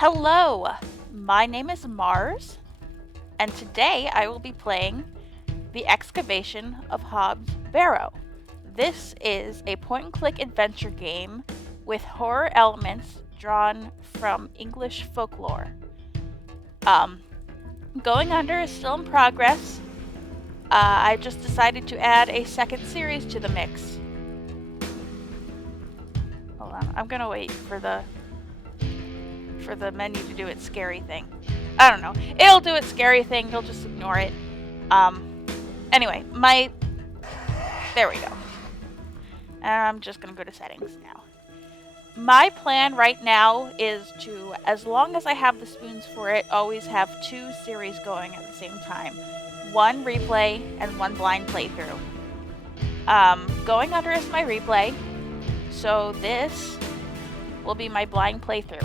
Hello, my name is Mars, and today I will be playing the Excavation of Hobbs Barrow. This is a point-and-click adventure game with horror elements drawn from English folklore. Going Under is still in progress. I just decided to add a second series to the mix. Hold on, I'm gonna wait for the menu to do its scary thing. I don't know. It'll do its scary thing. You'll just ignore it. Anyway, there we go. And I'm just gonna go to settings now. My plan right now is to, as long as I have the spoons for it, always have two series going at the same time. One replay and one blind playthrough. Going Under is my replay, so this will be my blind playthrough.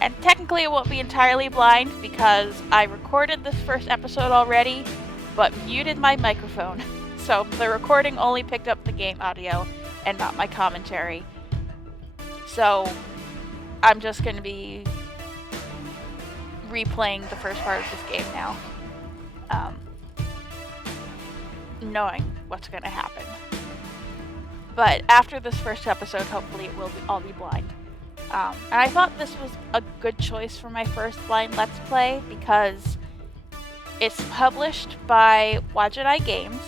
And technically it won't be entirely blind because I recorded this first episode already, but muted my microphone. So the recording only picked up the game audio and not my commentary. So I'm just going to be replaying the first part of this game now, knowing what's going to happen. But after this first episode, hopefully it will all be blind. And I thought this was a good choice for my first blind Let's Play because it's published by Wajidai Games,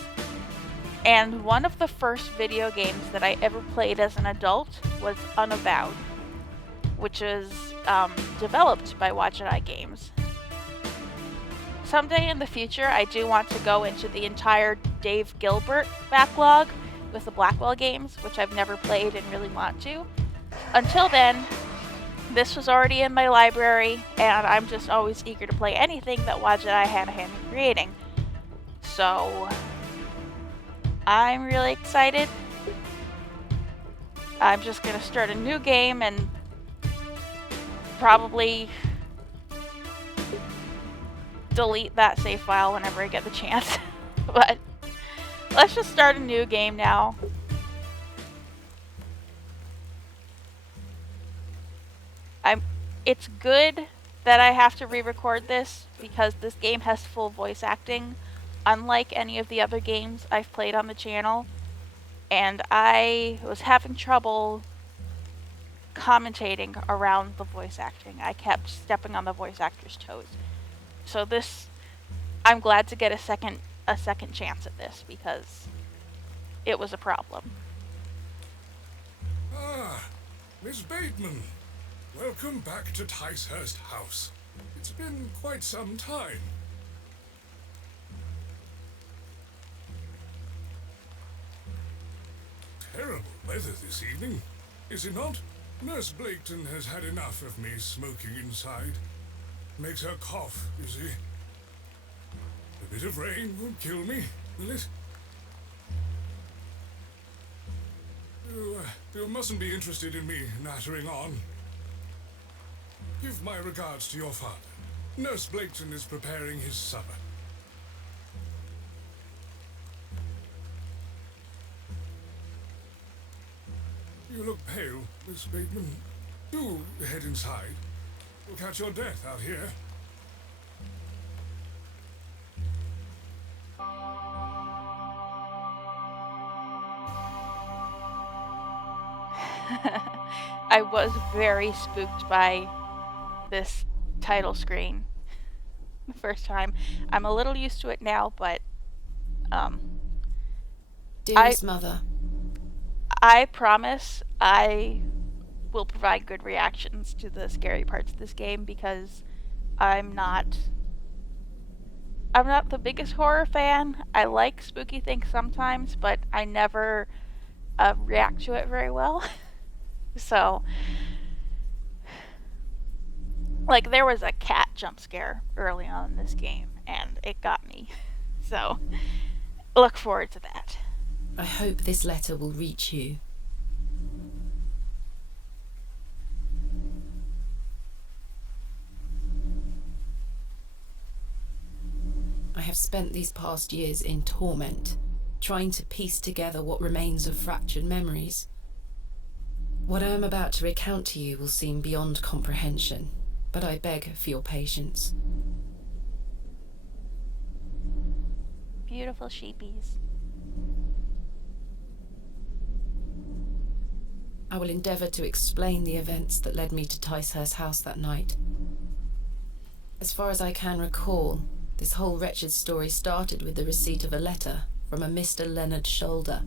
and one of the first video games that I ever played as an adult was Unavowed, which is developed by Wajidai Games. Someday in the future, I do want to go into the entire Dave Gilbert backlog with the Blackwell games, which I've never played and really want to. Until then, this was already in my library, and I'm just always eager to play anything that Wajidai had a hand in creating. So, I'm really excited. I'm just going to start a new game and probably delete that save file whenever I get the chance. But let's just start a new game now. It's good that I have to re-record this because this game has full voice acting, unlike any of the other games I've played on the channel, and I was having trouble commentating around the voice acting. I kept stepping on the voice actor's toes. So I'm glad to get a second chance at this because it was a problem. Ah, Miss Bateman. Welcome back to Ticehurst House. It's been quite some time. Terrible weather this evening, is it not? Nurse Blaketon has had enough of me smoking inside. Makes her cough, you see. A bit of rain won't kill me, will it? You mustn't be interested in me nattering on. Give my regards to your father. Nurse Blaketon is preparing his supper. You look pale, Miss Bateman. Do head inside. You'll catch your death out here. I was very spooked by this title screen the first time. I'm a little used to it now, but Dearest mother, I promise I will provide good reactions to the scary parts of this game because I'm not the biggest horror fan. I like spooky things sometimes, but I never react to it very well. So, like, there was a cat jump scare early on in this game, and it got me. So, look forward to that. I hope this letter will reach you. I have spent these past years in torment, trying to piece together what remains of fractured memories. What I am about to recount to you will seem beyond comprehension, but I beg for your patience. Beautiful sheepies. I will endeavour to explain the events that led me to Ticehurst House that night. As far as I can recall, this whole wretched story started with the receipt of a letter from a Mr. Leonard Shoulder.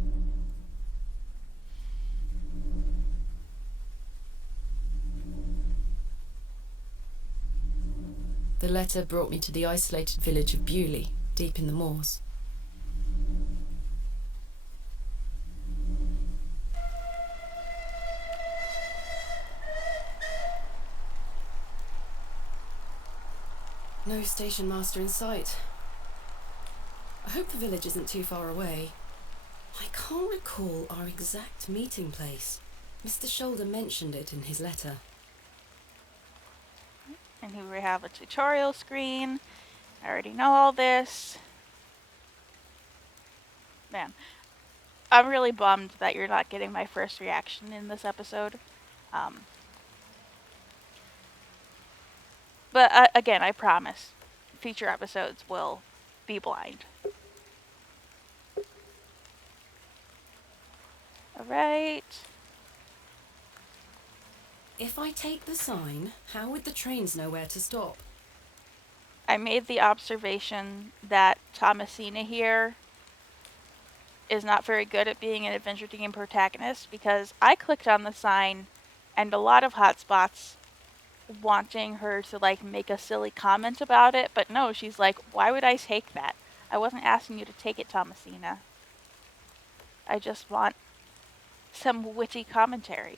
The letter brought me to the isolated village of Bewlay, deep in the moors. No station master in sight. I hope the village isn't too far away. I can't recall our exact meeting place. Mr. Shoulder mentioned it in his letter. And here we have a tutorial screen. I already know all this. Man, I'm really bummed that you're not getting my first reaction in this episode. But again, I promise, future episodes will be blind. Alright. If I take the sign, how would the trains know where to stop? I made the observation that Thomasina here is not very good at being an adventure game protagonist, because I clicked on the sign and a lot of hotspots wanting her to like make a silly comment about it, but no, she's like, why would I take that? I wasn't asking you to take it, Thomasina. I just want some witty commentary.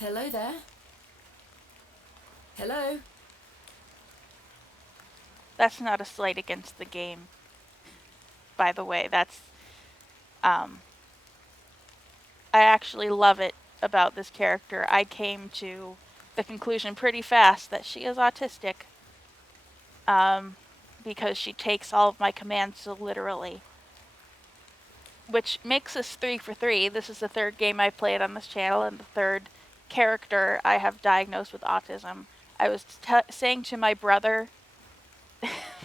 Hello there? Hello? That's not a slight against the game, by the way. That's I actually love it about this character. I came to the conclusion pretty fast that she is autistic, because she takes all of my commands so literally. Which makes us 3 for 3. This is the third game I've played on this channel and the third character I have diagnosed with autism. I was saying to my brother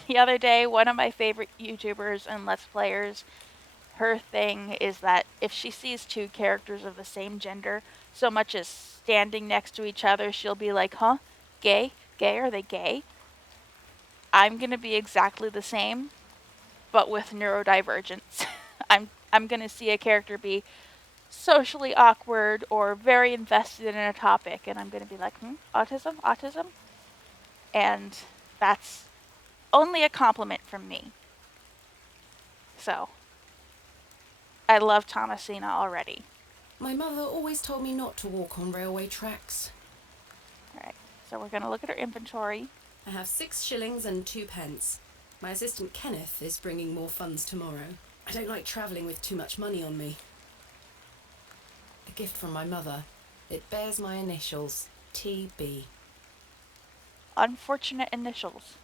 the other day, one of my favorite YouTubers and Let's Players, her thing is that if she sees two characters of the same gender, so much as standing next to each other, she'll be like, huh? Gay? Gay? Are they gay? I'm gonna be exactly the same, but with neurodivergence. I'm gonna see a character be socially awkward or very invested in a topic, and I'm gonna be like, autism? Autism? And that's only a compliment from me. So, I love Thomasina already. My mother always told me not to walk on railway tracks. Alright, so we're gonna look at her inventory. I have 6 shillings and 2 pence. My assistant Kenneth is bringing more funds tomorrow. I don't like travelling with too much money on me. A gift from my mother. It bears my initials, TB. Unfortunate initials.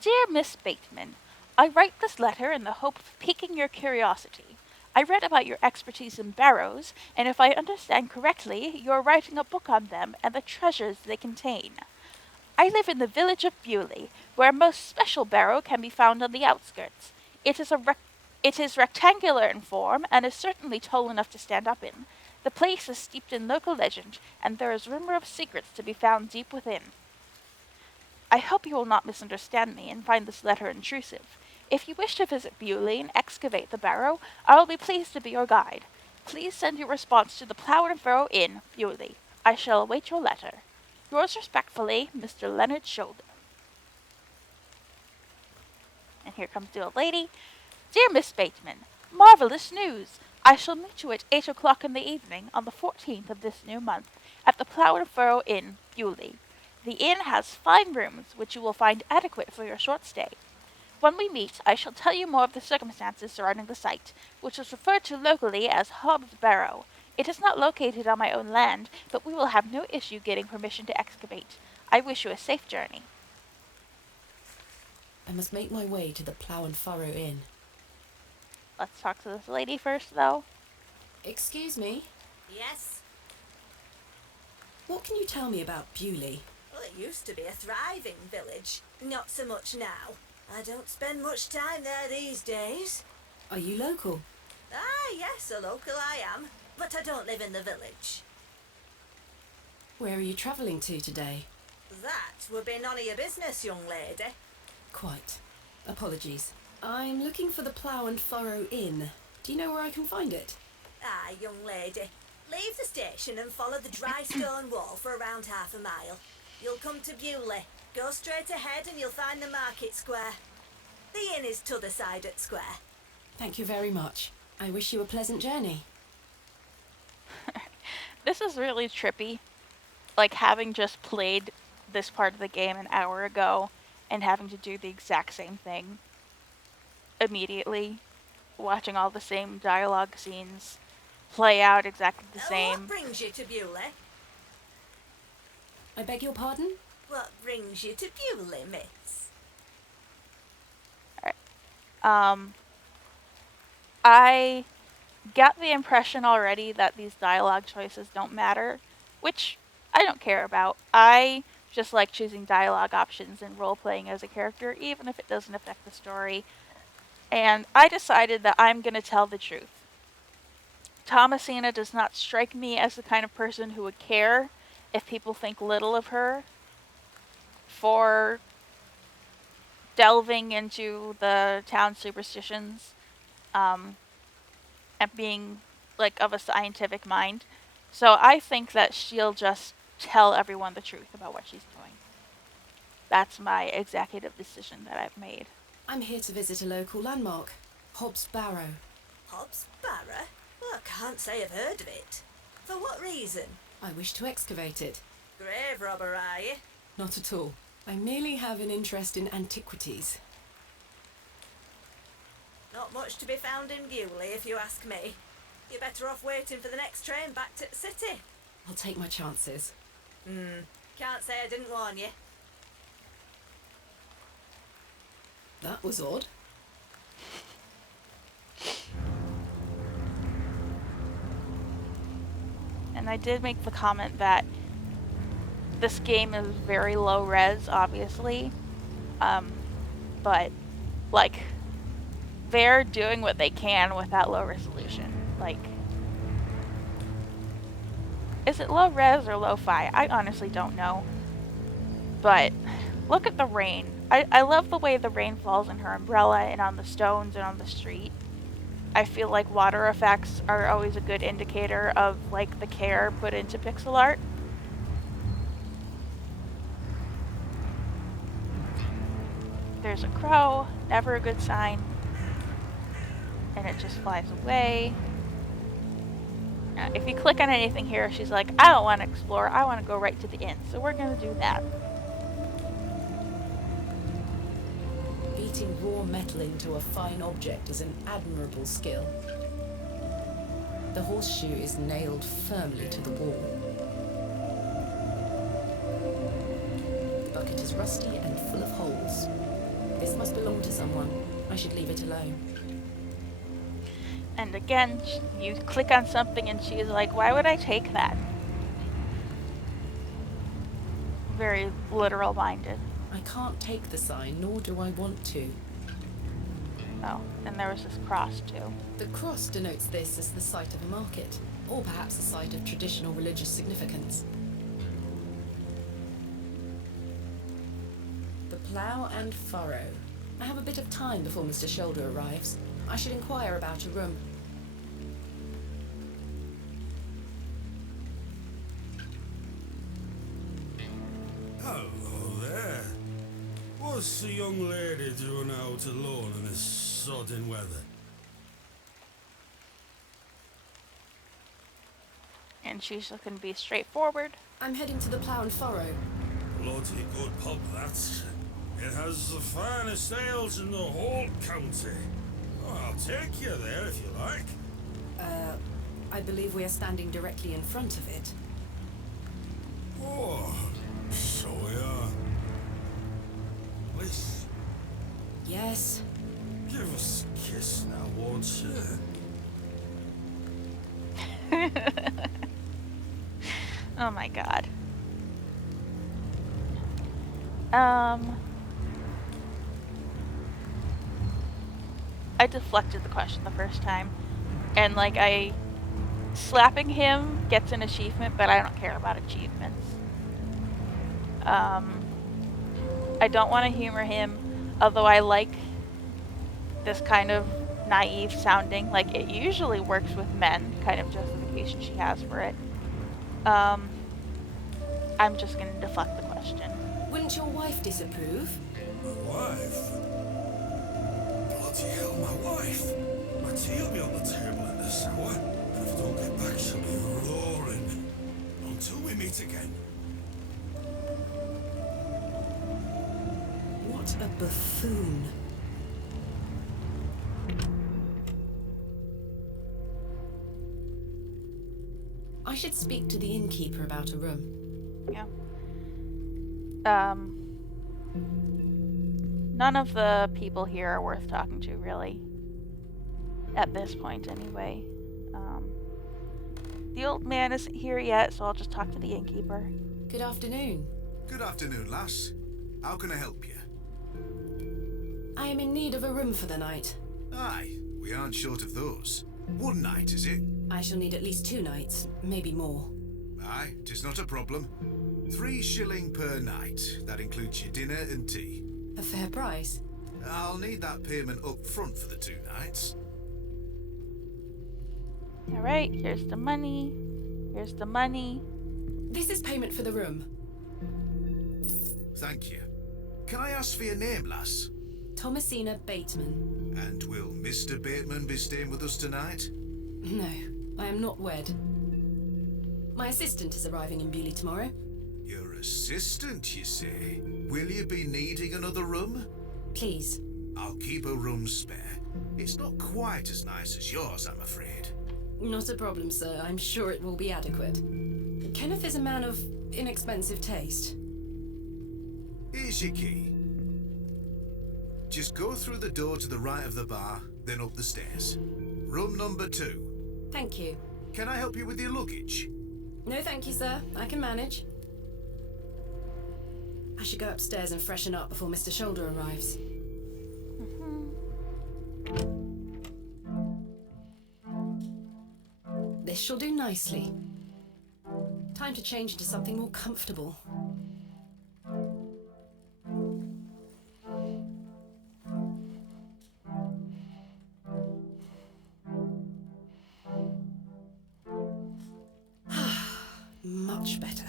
Dear Miss Bateman, I write this letter in the hope of piquing your curiosity. I read about your expertise in barrows, and if I understand correctly, you are writing a book on them and the treasures they contain. I live in the village of Bewlay, where a most special barrow can be found on the outskirts. It is rectangular in form, and is certainly tall enough to stand up in. The place is steeped in local legend, and there is rumor of secrets to be found deep within. I hope you will not misunderstand me and find this letter intrusive. If you wish to visit Bewlay and excavate the barrow, I will be pleased to be your guide. Please send your response to the Plough and Furrow Inn, Bewlay. I shall await your letter. Yours respectfully, Mr. Leonard Shoulder. And here comes the old lady. Dear Miss Bateman, marvelous news! I shall meet you at 8 o'clock in the evening on the 14th of this new month at the Plough and Furrow Inn, Bewlay. The inn has fine rooms, which you will find adequate for your short stay. When we meet, I shall tell you more of the circumstances surrounding the site, which is referred to locally as Hobbs Barrow. It is not located on my own land, but we will have no issue getting permission to excavate. I wish you a safe journey. I must make my way to the Plough and Furrow Inn. Let's talk to this lady first, though. Excuse me? Yes? What can you tell me about Bewlay? Well, it used to be a thriving village. Not so much now. I don't spend much time there these days. Are you local? Ah, yes, a local I am. But I don't live in the village. Where are you travelling to today? That would be none of your business, young lady. Quite. Apologies. I'm looking for the Plough and Furrow Inn. Do you know where I can find it? Ah, young lady. Leave the station and follow the dry stone wall for around half a mile. You'll come to Bewlay. Go straight ahead and you'll find the market square. The inn is t'other side at square. Thank you very much. I wish you a pleasant journey. This is really trippy. Like, having just played this part of the game an hour ago and having to do the exact same thing immediately, watching all the same dialogue scenes play out exactly the same. What brings you to Bewlay? I beg your pardon? What brings you to Bewlay, miss? I get the impression already that these dialogue choices don't matter, which I don't care about. I just like choosing dialogue options and role-playing as a character, even if it doesn't affect the story. And I decided that I'm going to tell the truth. Thomasina does not strike me as the kind of person who would care if people think little of her for delving into the town superstitions and being like of a scientific mind. So I think that she'll just tell everyone the truth about what she's doing. That's my executive decision that I've made. I'm here to visit a local landmark, Hobbs Barrow. Hobbs Barrow? Well, I can't say I've heard of it. For what reason? I wish to excavate it. Grave robber, are you? Not at all. I merely have an interest in antiquities. Not much to be found in Bewlay, if you ask me. You're better off waiting for the next train back to the city. I'll take my chances. Can't say I didn't warn you. That was odd. And I did make the comment that this game is very low res, obviously. But, like, they're doing what they can with that low resolution. Like, is it low res or lo-fi? I honestly don't know. But look at the rain. I love the way the rain falls in her umbrella and on the stones and on the street. I feel like water effects are always a good indicator of, like, the care put into pixel art. There's a crow, never a good sign. And it just flies away. If you click on anything here, she's like, I don't want to explore, I want to go right to the inn. So we're going to do that. Beating raw metal into a fine object is an admirable skill. The horseshoe is nailed firmly to the wall. The bucket is rusty and full of holes. This must belong to someone. I should leave it alone. And again, you click on something and she's like, why would I take that? Very literal minded. I can't take the sign, nor do I want to. Oh, and there was this cross too. The cross denotes this as the site of a market, or perhaps a site of traditional religious significance. The Plough and Furrow. I have a bit of time before Mr. Shoulder arrives. I should inquire about a room. Hello there. What's the young lady doing out alone in this sodden weather? And she's looking to be straightforward. I'm heading to the Plough and Furrow. Bloody good pub, that. It has the finest ales in the whole county. Oh, I'll take you there if you like. I believe we are standing directly in front of it. Oh, so we are. Please, Yes. give us a kiss now, won't you? Oh my god. I deflected the question the first time. And, like, slapping him gets an achievement, but I don't care about achievements. I don't want to humor him, although I like this kind of naive sounding. Like, it usually works with men, kind of justification she has for it. I'm just gonna deflect the question. Wouldn't your wife disapprove? My wife? Bloody hell, my wife! My tea will be on the table in this hour, and if I don't get back, she'll be roaring. Until we meet again. What a buffoon. I should speak to the innkeeper about a room. Yeah. None of the people here are worth talking to, really. At this point, anyway. The old man isn't here yet, so I'll just talk to the innkeeper. Good afternoon. Good afternoon, lass. How can I help you? I am in need of a room for the night. Aye, we aren't short of those. One night, is it? I shall need at least 2 nights, maybe more. Aye, 'tis not a problem. 3 shilling per night. That includes your dinner and tea. A fair price. I'll need that payment up front for the 2 nights. Alright, here's the money. Here's the money. This is payment for the room. Thank you. Can I ask for your name, lass? Thomasina Bateman. And will Mr. Bateman be staying with us tonight? No, I am not wed. My assistant is arriving in Bewlay tomorrow. Your assistant, you say? Will you be needing another room? Please. I'll keep a room spare. It's not quite as nice as yours, I'm afraid. Not a problem, sir. I'm sure it will be adequate. Kenneth is a man of inexpensive taste. Here's your key. Just go through the door to the right of the bar, then up the stairs. Room number 2. Thank you. Can I help you with your luggage? No, thank you, sir. I can manage. I should go upstairs and freshen up before Mr. Shoulder arrives. This shall do nicely. Time to change into something more comfortable. Much better.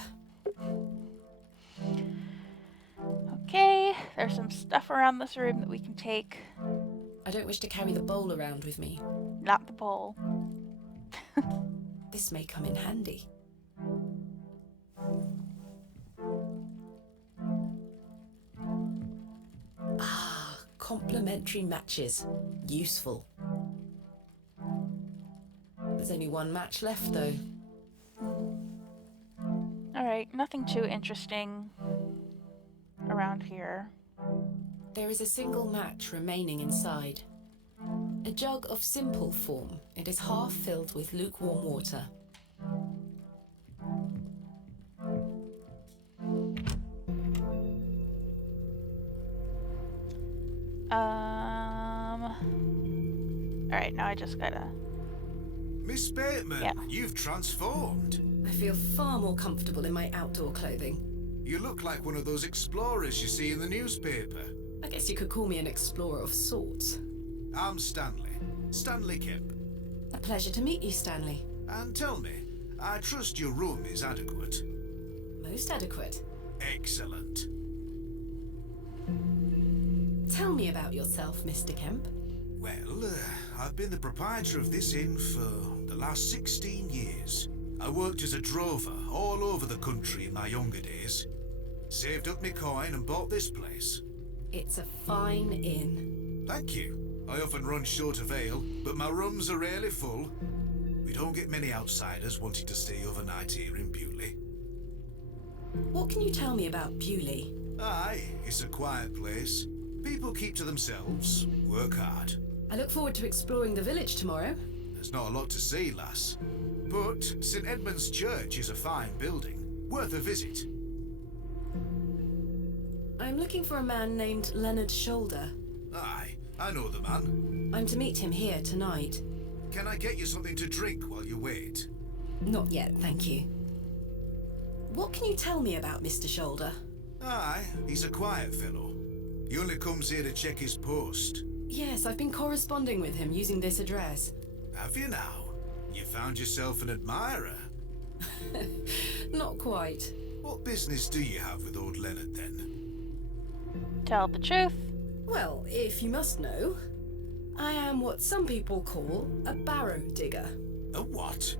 Okay, there's some stuff around this room that we can take. I don't wish to carry the bowl around with me. Not the bowl. This may come in handy. Ah, complementary matches. Useful. There's only 1 match left, though. Alright, nothing too interesting around here. There is a single match remaining inside. A jug of simple form. It is half filled with lukewarm water. Alright, now I just gotta... Miss Bateman, Yeah. you've transformed. I feel far more comfortable in my outdoor clothing. You look like one of those explorers you see in the newspaper. I guess you could call me an explorer of sorts. I'm Stanley Kemp. A pleasure to meet you, Stanley. And tell me, I trust your room is adequate. Most adequate. Excellent. Tell me about yourself, Mr. Kemp. Well, I've been the proprietor of this inn for the last 16 years. I worked as a drover all over the country in my younger days. Saved up my coin and bought this place. It's a fine inn. Thank you. I often run short of ale, but my rooms are rarely full. We don't get many outsiders wanting to stay overnight here in Bewlay. What can you tell me about Bewlay? Aye, it's a quiet place. People keep to themselves, work hard. I look forward to exploring the village tomorrow. There's not a lot to see, lass. But St. Edmund's Church is a fine building, worth a visit. I'm looking for a man named Leonard Shoulder. Aye, I know the man. I'm to meet him here tonight. Can I get you something to drink while you wait? Not yet, thank you. What can you tell me about Mr. Shoulder? Aye, he's a quiet fellow. He only comes here to check his post. Yes, I've been corresponding with him using this address. Have you now? You found yourself an admirer. Not quite. What business do you have with old Leonard, then? Tell the truth. Well, if you must know, I am what some people call a barrow digger. A what?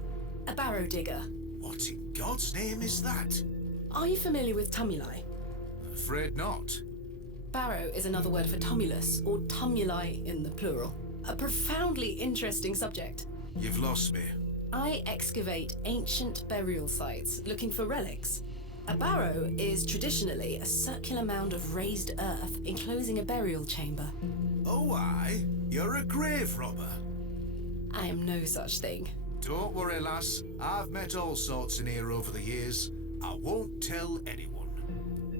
A barrow digger. What in God's name is that? Are you familiar with tumuli? Afraid not. Barrow is another word for tumulus, or tumuli in the plural. A profoundly interesting subject. You've lost me. I excavate ancient burial sites looking for relics. A barrow is traditionally a circular mound of raised earth enclosing a burial chamber. Oh, aye. You're a grave robber. I am no such thing. Don't worry, lass. I've met all sorts in here over the years. I won't tell anyone.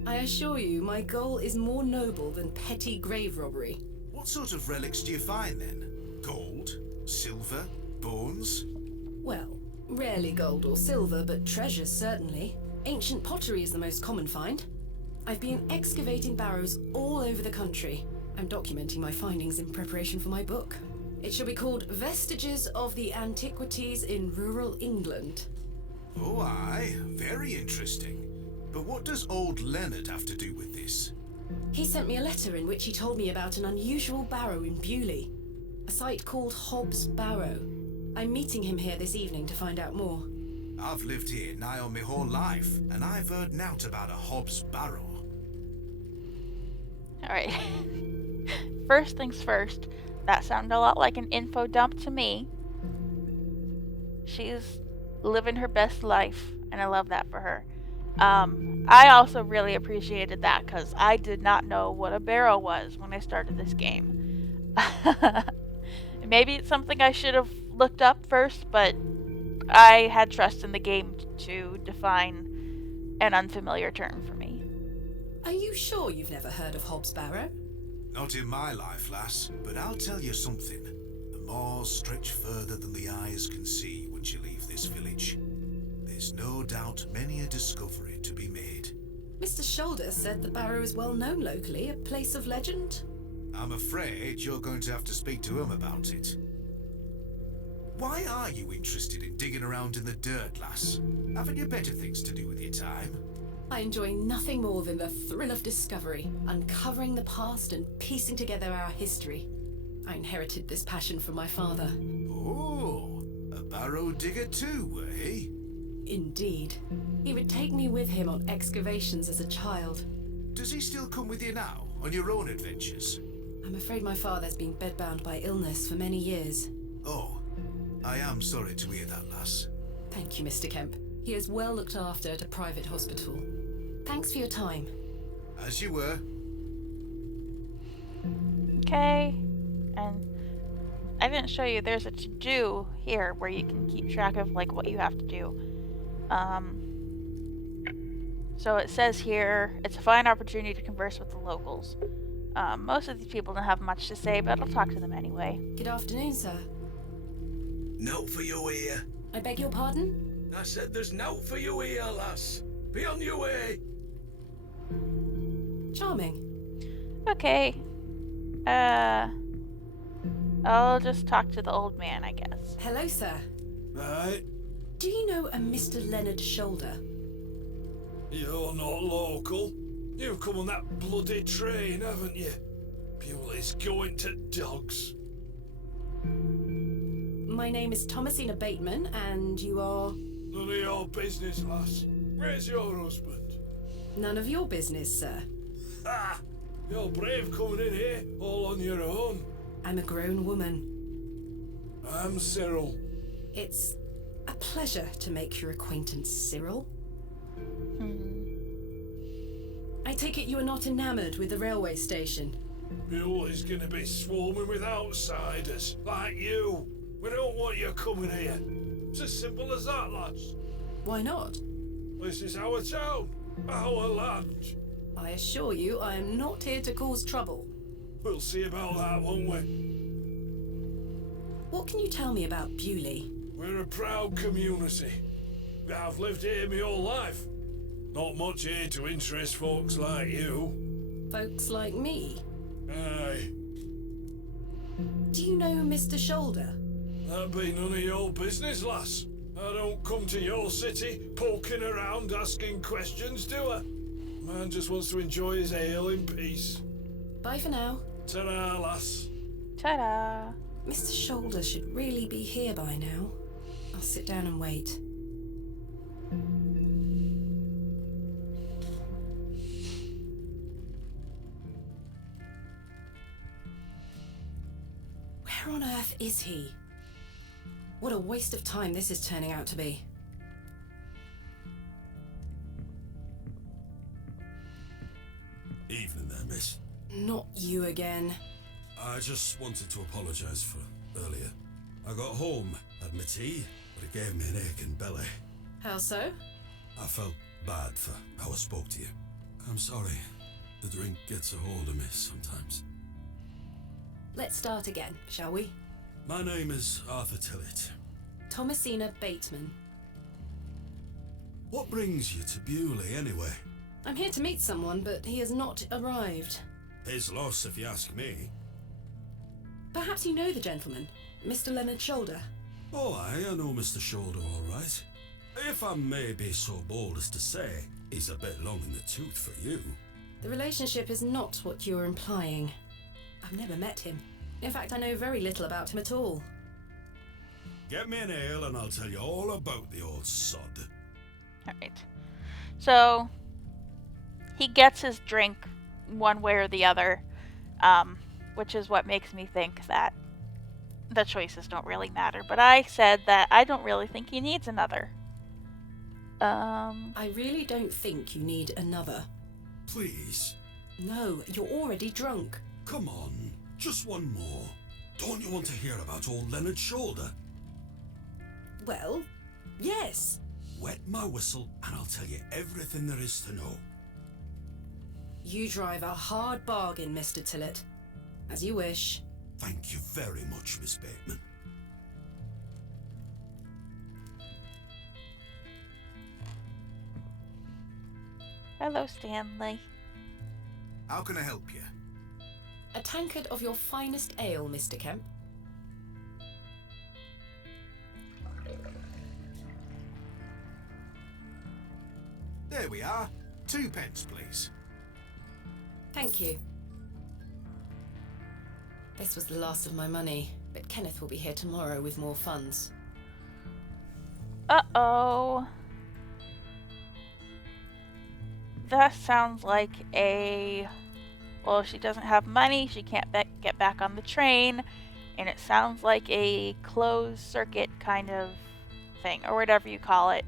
I assure you, my goal is more noble than petty grave robbery. What sort of relics do you find, then? Gold? Silver? Bones? Well, rarely gold or silver, but treasures certainly. Ancient pottery is the most common find. I've been excavating barrows all over the country. I'm documenting my findings in preparation for my book. It shall be called Vestiges of the Antiquities in Rural England. Oh, aye. Very interesting. But what does old Leonard have to do with this? He sent me a letter in which he told me about an unusual barrow in Bewlay, a site called Hobbs Barrow. I'm meeting him here this evening to find out more. I've lived here nigh on my whole life, and I've heard nowt about a Hobbs Barrow. Alright. First things first, that sounded a lot like an info dump to me. She's living her best life, and I love that for her. I also really appreciated that because I did not know what a barrow was when I started this game. Maybe it's something I should have looked up first, but I had trust in the game to define an unfamiliar term for me. Are you sure you've never heard of Hobbs Barrow? Not in my life, lass, but I'll tell you something. The moors stretch further than the eyes can see once you leave this village. There's no doubt many a discovery to be made. Mr. Shoulder said the barrow is well known locally, a place of legend. I'm afraid you're going to have to speak to him about it. Why are you interested in digging around in the dirt, lass? Haven't you better things to do with your time? I enjoy nothing more than the thrill of discovery, uncovering the past and piecing together our history. I inherited this passion from my father. Oh, a barrow digger too, eh? Indeed. He would take me with him on excavations as a child. Does he still come with you now, on your own adventures? I'm afraid my father's been bedbound by illness for many years. Oh, I am sorry to hear that, lass. Thank you, Mr. Kemp. He is well looked after at a private hospital. Thanks for your time. As you were. Okay. And I didn't show you, there's a to-do here where you can keep track of like what you have to do. So it says here, it's a fine opportunity to converse with the locals. Most of these people don't have much to say, but I'll talk to them anyway. Good afternoon, sir. Note for you here. I beg your pardon? I said there's note for you here, lass. Be on your way. Charming. Okay. I'll just talk to the old man, I guess. Hello, sir. Right. Do you know a Mr. Leonard Shoulder? You're not local. You've come on that bloody train, haven't you? Bewlay's going to dogs. My name is Thomasina Bateman, and you are... None of your business, lass. Where's your husband? None of your business, sir. Ah! You're brave coming in here, all on your own. I'm a grown woman. I'm Cyril. It's a pleasure to make your acquaintance, Cyril. I take it you are not enamored with the railway station. Bewlay's gonna be swarming with outsiders, like you. We don't want you coming here. It's as simple as that, lads. Why not? This is our town, our land. I assure you, I am not here to cause trouble. We'll see about that, won't we? What can you tell me about Bewlay? We're a proud community. I've lived here my whole life. Not much here to interest folks like you. Folks like me? Aye. Do you know Mr. Shoulder? That'd be none of your business, lass. I don't come to your city poking around asking questions, do I? Man just wants to enjoy his ale in peace. Bye for now. Ta-ra, lass. Ta-da! Mr. Shoulder should really be here by now. I'll sit down and wait. Where on earth is he? What a waste of time this is turning out to be. Evening there, miss. Not you again. I just wanted to apologise for earlier. I got home, had my tea, but it gave me an aching belly. How so? I felt bad for how I spoke to you. I'm sorry. The drink gets a hold of me sometimes. Let's start again, shall we? My name is Arthur Tillett. Thomasina Bateman. What brings you to Bewlay anyway? I'm here to meet someone, but he has not arrived. His loss, if you ask me. Perhaps you know the gentleman, Mr. Leonard Shoulder. Oh, I know Mr. Shoulder all right. If I may be so bold as to say, he's a bit long in the tooth for you. The relationship is not what you're implying. I've never met him. In fact, I know very little about him at all. Get me an ale and I'll tell you all about the old sod. Alright. So, he gets his drink one way or the other, which is what makes me think that the choices don't really matter. But I said that I don't really think he needs another. I really don't think you need another. Please, No, you're already drunk. come on, just one more. Don't you want to hear about old Leonard Shoulder? Well, yes. Wet my whistle and I'll tell you everything there is to know. You drive a hard bargain, Mr. Tillett. As you wish. Thank you very much, Miss Bateman. Hello, Stanley. How can I help you? A tankard of your finest ale, Mr. Kemp. There we are. 2 pence, please. Thank you. This was the last of my money, but Kenneth will be here tomorrow with more funds. Uh-oh. That sounds like a... Well, she doesn't have money, she can't get back on the train, and it sounds like a closed circuit kind of thing, or whatever you call it,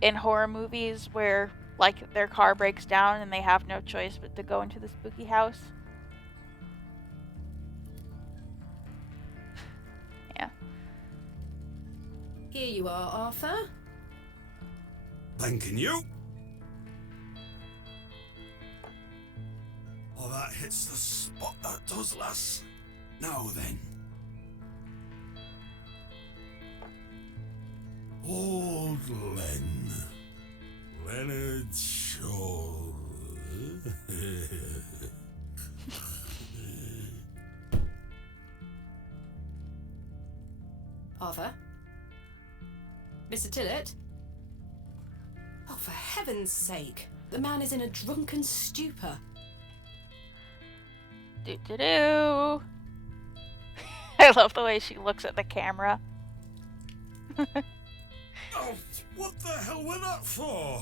in horror movies where, like, their car breaks down and they have no choice but to go into the spooky house. Yeah. Here you are, Arthur. Thanking you. Oh, that hits the spot, that does, lass. Now then. Old Leonard Shoulder. Arthur? Mr. Tillett? Oh, for heaven's sake. The man is in a drunken stupor. Do-do-do. I love the way she looks at the camera. Oh, what the hell were that for?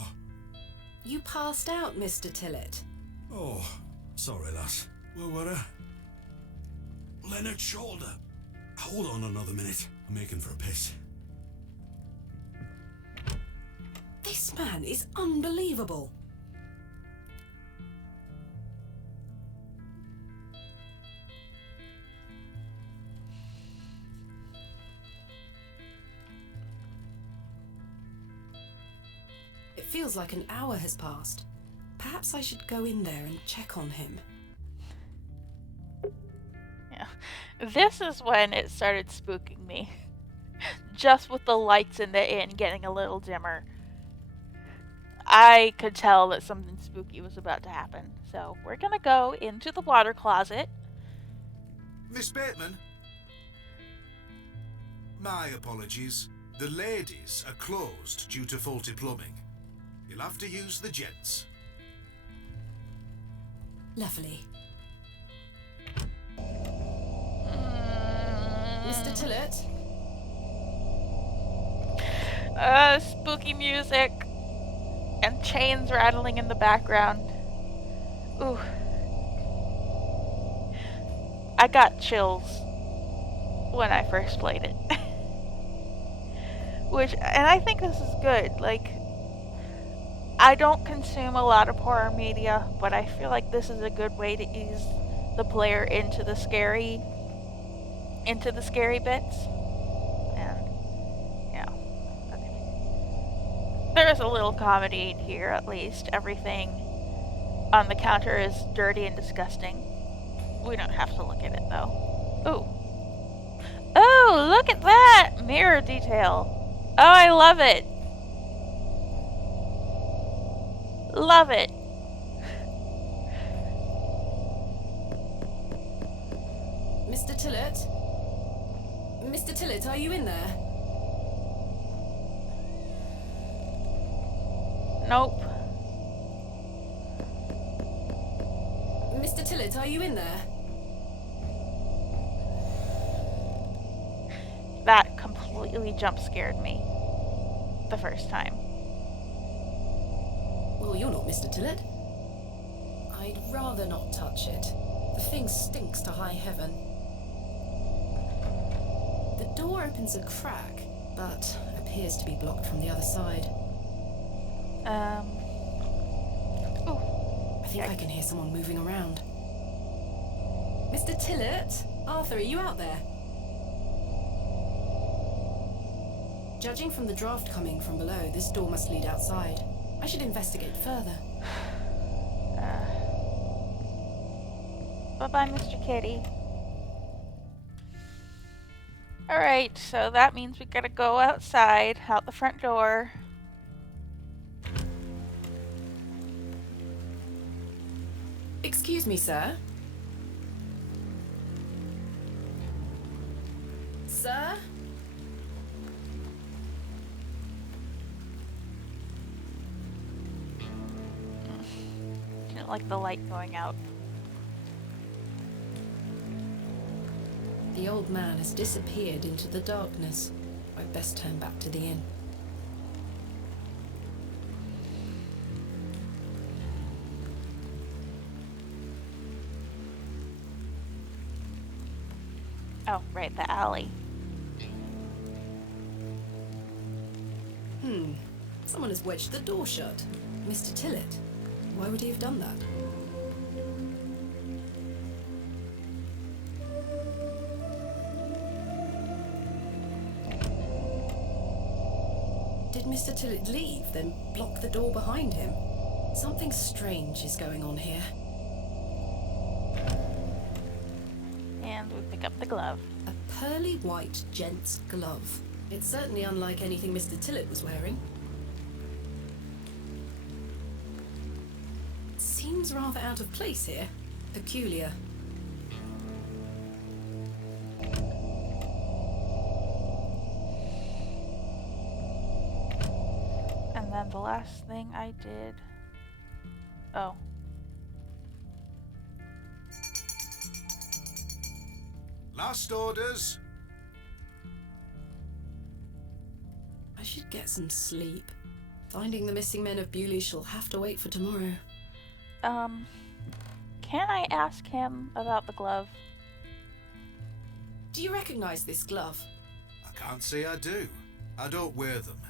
You passed out, Mr. Tillett. Oh, sorry, lass. Where were I? Leonard Shoulder. Hold on another minute. I'm making for a piss. This man is unbelievable. feels like an hour has passed. Perhaps I should go in there and check on him. Yeah. This is when it started spooking me. Just with the lights in the inn getting a little dimmer, I could tell that something spooky was about to happen. So we're gonna go into the water closet. Miss Bateman? My apologies. The ladies are closed due to faulty plumbing. You'll have to use the gents. Lovely. Mr. Tillett? Spooky music and chains rattling in the background. Ooh. I got chills when I first played it. And I think this is good. Like, I don't consume a lot of horror media, but I feel like this is a good way to ease the player into the scary bits. And yeah. Okay. There is a little comedy here, at least. Everything on the counter is dirty and disgusting. We don't have to look at it though. Ooh. Oh, look at that mirror detail. Oh, I love it. Love it. Mr. Tillett? Mr. Tillett, are you in there? Nope. Mr. Tillett, are you in there? That completely jump scared me the first time. Well, you're not Mr. Tillett. I'd rather not touch it. The thing stinks to high heaven. The door opens a crack, but appears to be blocked from the other side. Ooh. I think I can hear someone moving around. Mr. Tillett? Arthur, are you out there? Judging from the draft coming from below, this door must lead outside. I should investigate further. Bye-bye, Mr. Kitty. Alright, so that means we gotta go outside, out the front door. Excuse me, sir? Sir? Didn't like the light going out. The old man has disappeared into the darkness. I'd best turn back to the inn. Oh, right, the alley. Someone has wedged the door shut. Mr. Tillett. Why would he have done that? Did Mr. Tillett leave, then block the door behind him? Something strange is going on here. And we pick up the glove. A pearly white gent's glove. It's certainly unlike anything Mr. Tillett was wearing. Seems rather out of place here. Peculiar. And then the last thing I did... Oh. Last orders. I should get some sleep. Finding the missing men of Bewlay shall have to wait for tomorrow. Can I ask him about the glove? Do you recognize this glove? I can't say I do. I don't wear them.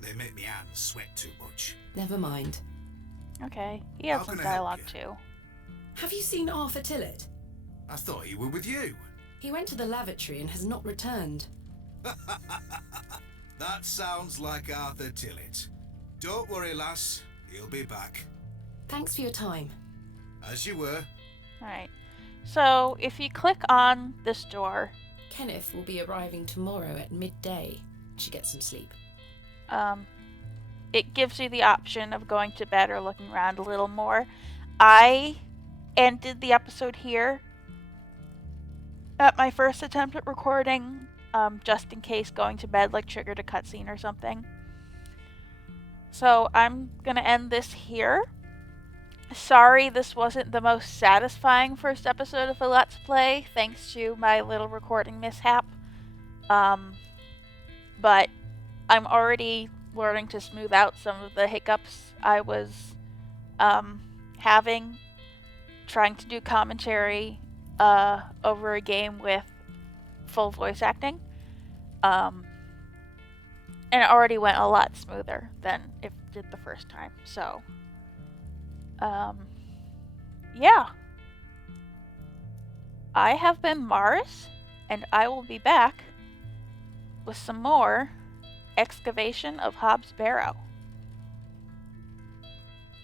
They make me hands sweat too much. Never mind. Okay, he has How some can I help dialogue you? too. Have you seen Arthur Tillett? I thought he were with you. He went to the lavatory and has not returned. That sounds like Arthur Tillett. Don't worry, lass. He'll be back. Thanks for your time. As you were. Alright. So, if you click on this door, Kenneth will be arriving tomorrow at midday. She gets some sleep. it gives you the option of going to bed or looking around a little more. I ended the episode here at my first attempt at recording, just in case going to bed triggered a cutscene or something. So I'm gonna end this here. Sorry this wasn't the most satisfying first episode of a Let's Play, thanks to my little recording mishap. But I'm already learning to smooth out some of the hiccups I was having trying to do commentary over a game with full voice acting. And it already went a lot smoother than it did the first time. So, yeah. I have been Mars, and I will be back with some more Excavation of Hobbs Barrow.